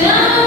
Thank you.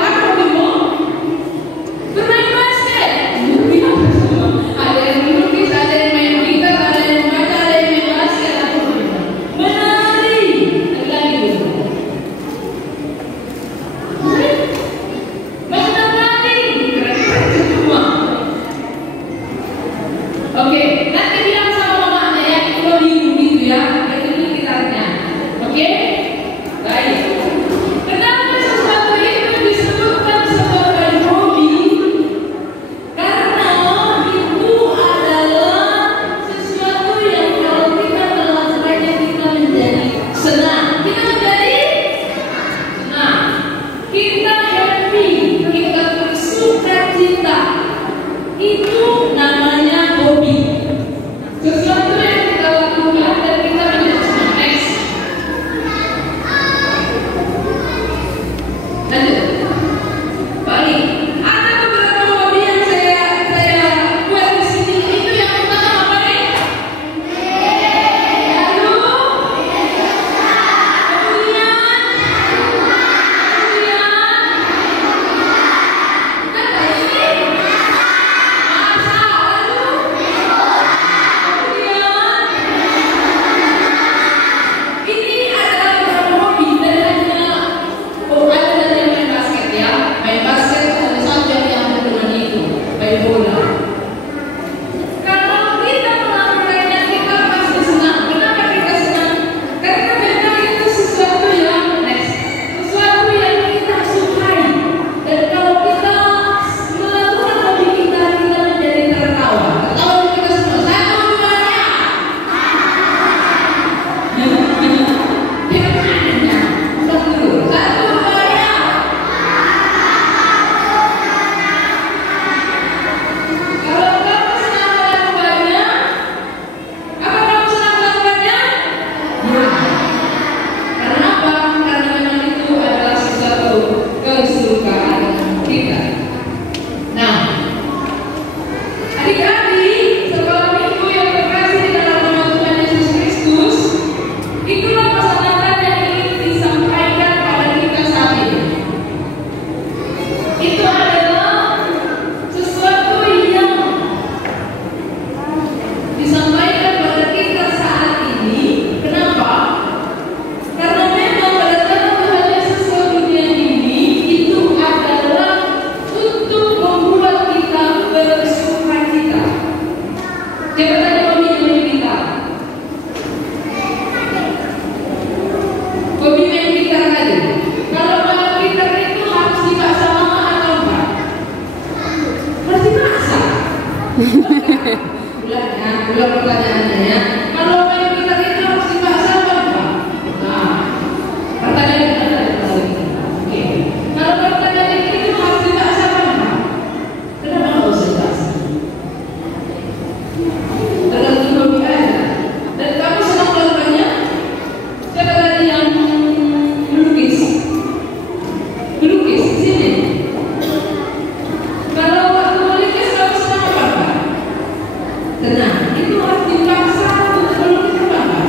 Aku mau. Bermain Ulang pertanyaannya ya. Kalau apa yang kita itu harus dibahas apa Pak? Nah, pertanyaan kita ada oke. Kalau pertanyaan itu harus dibahas apa Pak? Kenapa nggak usah dibahas? Tergantung hobi aja. Dan kamu senang melakukannya? Siapa tadi yang melukis? Melukis di sini. Kalau waktu melukis kamu senang apa Pak? Tenang, itu harus dipaksa untuk melukis apa Pak?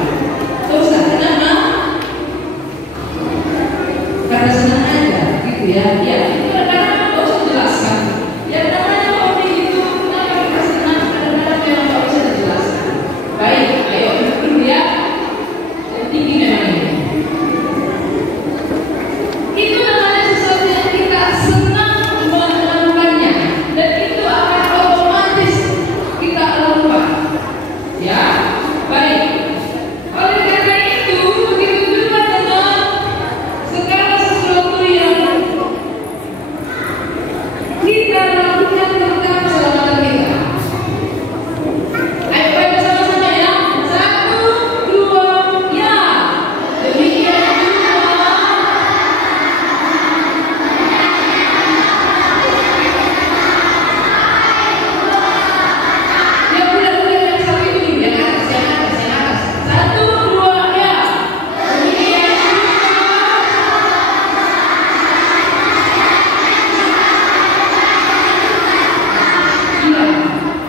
Usah, kenapa? Karena senang aja, gitu ya. Ya, itu kadang-kadang nggak usah dijelaskan. Ya, namanya hobi itu kenapa kita senang? Kadang-kadang memang nggak usah dijelaskan. Baik, ayo duduk dulu ya. Tinggi memang ini. Itu namanya sesuatu yang kita senang melakukannya, dan itu akan otomatis kita lakukan. Ya, baik. Oleh karena itu, begitu juga dengan segala sesuatu yang kita lakukan tentang keselamatan kita. Ayo baca sama-sama ya. 1, 2, ya. Demikian juga. Yang bulan-bulan yang satu itu dulu, yang atas, yang atas, yang atas. 1, 2, ya. Demikian juga.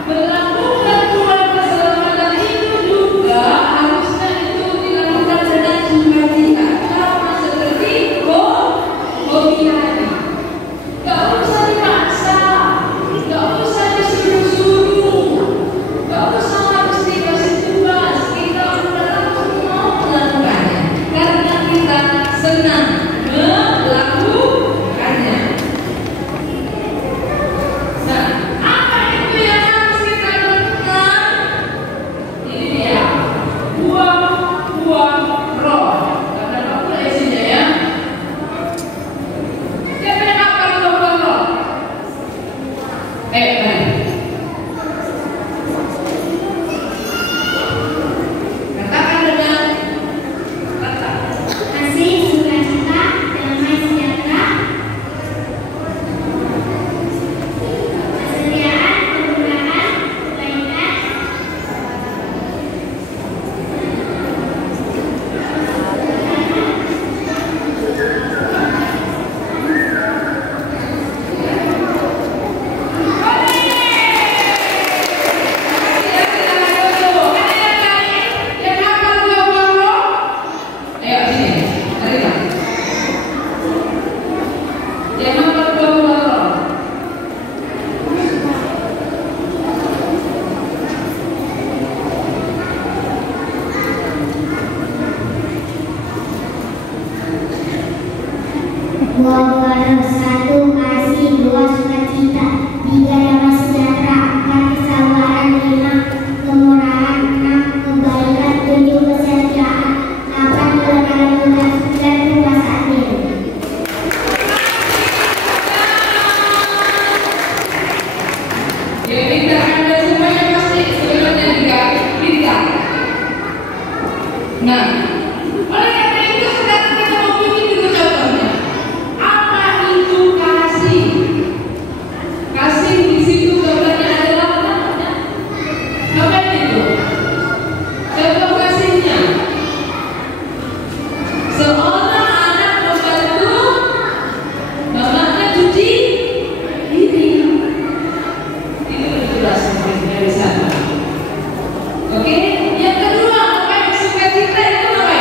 Melakukan tujuan keselamatan itu juga harusnya itu dilakukan dengan sukacita, sama seperti hobi tadi. Gak usah dipaksa, gak usah disuruh-suruh, gak usah harus dikasih tugas. Kita udah langsung mau melakukannya karena kita senang melakukannya. Nah, apa itu yang harus kita lakukan? Ini dia, buang roh. Karena waktu isinya ya. Siapa yang hafal buang roh? Mari. Katakan dengan kata. Kasih, sukacita, damai sejahtera, kesetiaan, kemudahan, kebaikan, dua roh, 1 kasih, 2 sukacita, 3 damai sejahtera, 4 kesabaran, 5 kemurahan, 6 kebaikan, 7 kesetiaan, 8 kelembutan, 9 kekuasaan diri. Ya, pintar Anda semuanya pasti sebenarnya pintar. Nah, oleh karena itu sekarang kita mau bikin dulu contohnya. Apa itu kasih? Kasih di situ gambarnya adalah apa namanya? Apa itu? Contoh kasihnya. Seorang anak membantu mamanya cuci piring. Itu lebih jelas mungkin dari sana. Oke, yang kedua, apa yang sukacita itu apa?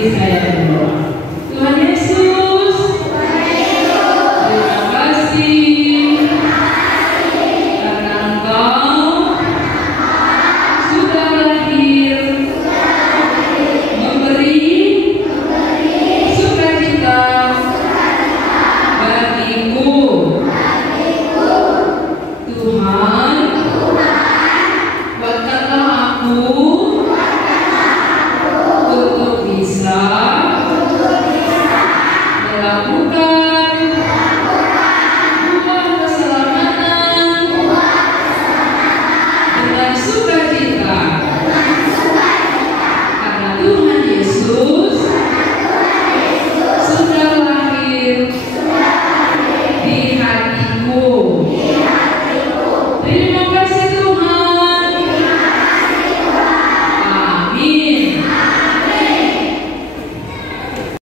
Mari saya berdoa. Tuhan Yesus, terima kasih karena Engkau sudah lahir memberi sukacita bagiku. Tuhan, kuatkanlah aku untuk bisa melakukan buah keselamatan dengan sukacita